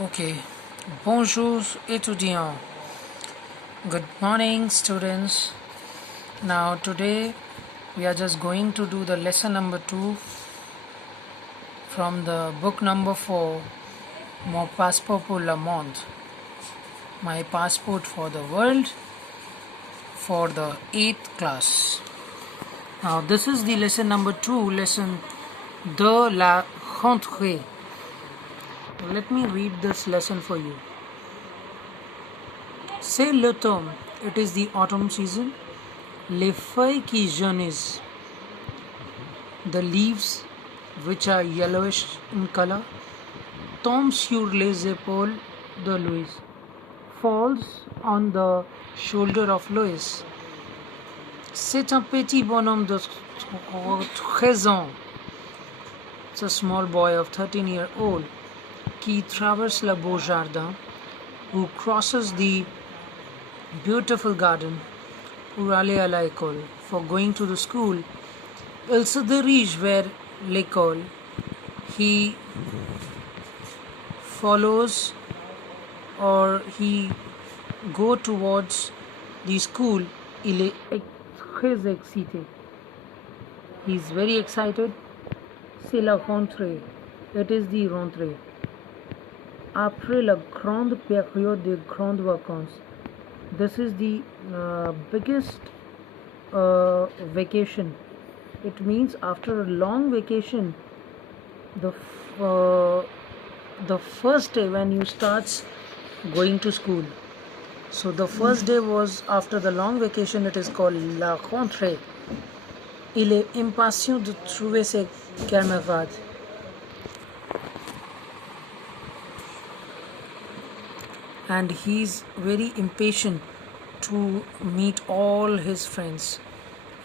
Okay. Bonjour étudiants. Good morning students. Now today we are just going to do the lesson number 2 from the book number 4, Mon passeport pour le monde. My passport for the world, for the 8th class. Now this is the lesson number 2, lesson de la rentrée. Let me read this lesson for you. C'est l'automne, it is the autumn season. Les feuilles qui jaunissent, the leaves which are yellowish in color, tombent sur les épaules de Louis, falls on the shoulder of Louis. C'est un petit bonhomme de 13 ans, it's a small boy of 13-year-old, qui traverse le beau jardin, who crosses the beautiful garden pour aller à l'école, for going to the school. Il se dirige vers l'école. He follows or he go towards the school. Il est très excité. He is very excited. C'est la rentrée. It is the rentrée. Après la grande période de grandes vacances. This is the biggest vacation. It means after a long vacation, the first day when you start going to school. So the first day was after the long vacation. It is called la rentrée. Il est impatient de trouver ses camarades. And he's very impatient to meet all his friends.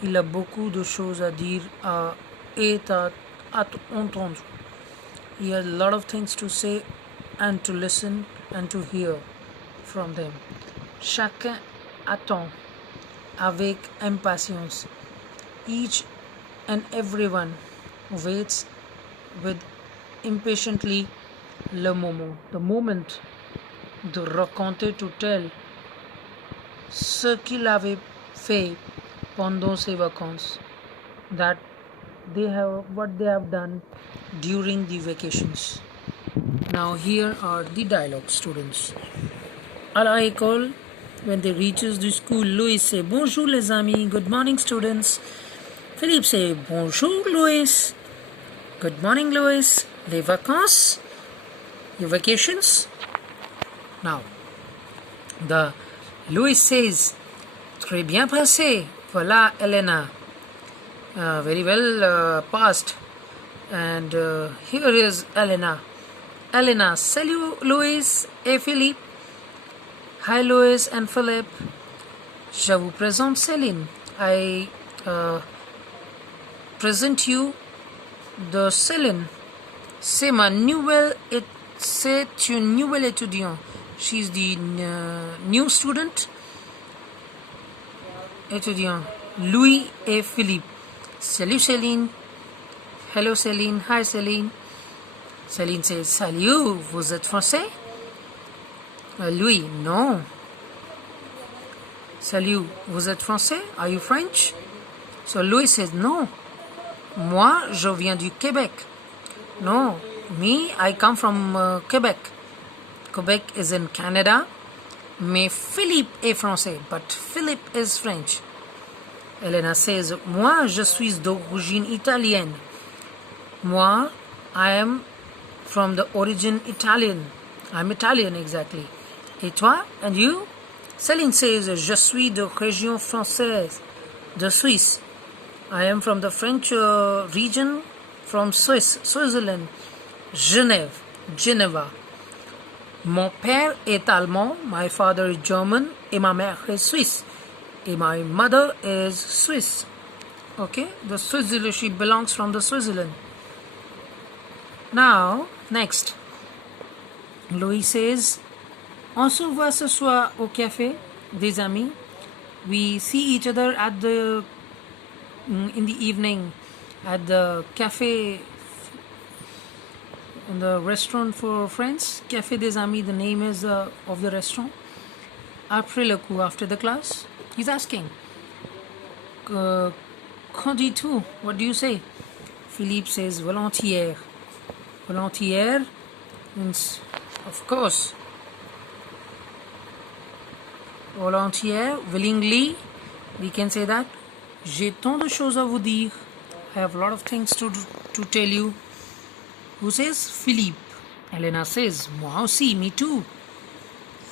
Il a beaucoup de choses à dire et à entendre. He has a lot of things to say and to listen and to hear from them. Chacun attend avec impatience. Each and everyone waits with impatiently le moment, the moment de raconter, to tell ce qu'il avait fait pendant ses vacances, that what they have done during the vacations. Now here are the dialogue, students. À l'école, when they reaches the school, Louis say bonjour les amis, good morning students. Philippe say bonjour Louis, good morning Louis. Les vacances, your vacations. Now, the Louis says, très bien passé. Voilà, Elena. Very well passed. And here is Elena. Elena, salut Louis et Philippe. Hi Louis and Philippe. Je vous présente Céline. I present you the Céline. C'est une nouvelle étudiante. She's the new student. Étudiant. Louis et Philippe. Salut Céline. Hello Céline. Hi Céline. Céline says, salut, vous êtes français? Louis, non. Salut, vous êtes français? Are you French? So Louis says, non. Moi, je viens du Québec. No, me, I come from Québec. Quebec is in Canada. Mais Philippe est français, but Philippe is French. Elena says, moi, je suis d'origine italienne. Moi, I am from the origin Italian. I'm Italian, exactly. Et toi? And you? Céline says, je suis de région française, de Suisse. I am from the French region, from Switzerland. Geneva. Mon père est allemand, my father is German, et ma mère est suisse, et my mother is Swiss. Okay, the Switzerland, she belongs from the Switzerland. Now, next, Louis says, on se voit ce soir au café, des amis. We see each other at in the evening at the café in the restaurant for friends. Café des Amis, the name is of the restaurant. Après le cours, after the class, he's asking, qu'en dis-tu? What do you say? Philippe says, volontiers. Volontiers means, of course. Volontiers, willingly, we can say that. J'ai tant de choses à vous dire. I have a lot of things to tell you. Who says? Philippe. Elena says, moi aussi, me too.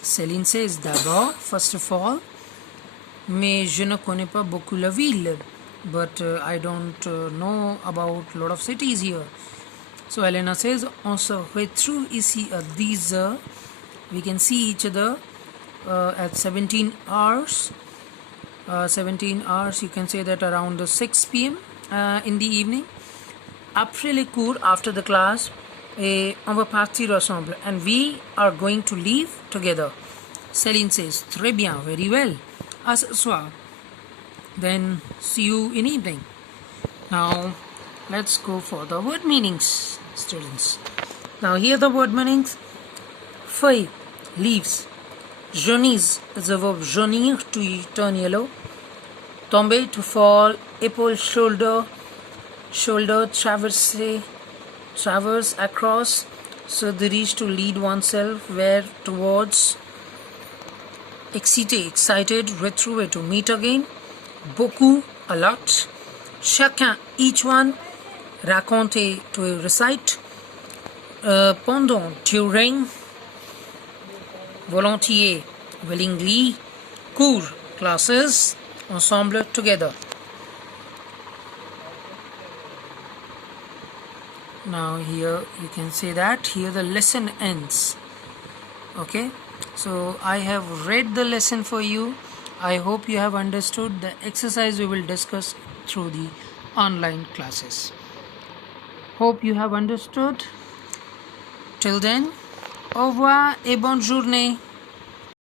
Céline says, d'abord, first of all, mais je ne connais pas beaucoup la ville. But I don't know about a lot of cities here. So Elena says, on se retrouve ici at 10 heures. We can see each other at 17 hours. 17 hours, you can say that around 6 p.m. In the evening. Après les cours, after the class, on va partir ensemble and we are going to leave together. Céline says, très bien, very well. À ce soir. Then see you in evening. Now let's go for the word meanings, students. Now here the word meanings. Feuille, leaves. Jaunisse is the verb jaunir, to turn yellow. Tomber, to fall. Épaule, shoulder. Shoulder, traverser, traverse, across. So the reach, to lead oneself, where, towards. Excité, excited. Retrouver, to meet again. Beaucoup, a lot. Chacun, each one. Raconter, to recite. Pendant, during. Volontiers, willingly. Cours, classes. Ensemble, together. Now here you can say that here the lesson ends. Okay, so I have read the lesson for you. I hope you have understood the exercise we will discuss through the online classes. Hope you have understood. Till then, au revoir et bonne journée.